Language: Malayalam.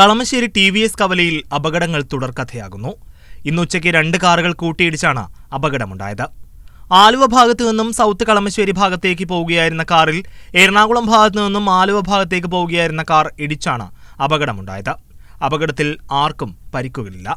കളമശ്ശേരി TVS കവലയിൽ അപകടങ്ങൾ തുടർക്കഥയാകുന്നു. ഇന്നുച്ചയ്ക്ക് 2 കാറുകൾ കൂട്ടിയിടിച്ചാണ് അപകടമുണ്ടായത്. ആലുവ ഭാഗത്തു നിന്നും സൗത്ത് കളമശ്ശേരി ഭാഗത്തേക്ക് പോവുകയായിരുന്ന കാറിൽ എറണാകുളം ഭാഗത്തു നിന്നും ആലുവ ഭാഗത്തേക്ക് പോവുകയായിരുന്ന കാർ ഇടിച്ചാണ് അപകടമുണ്ടായത്. അപകടത്തിൽ ആർക്കും പരിക്കുകളില്ല.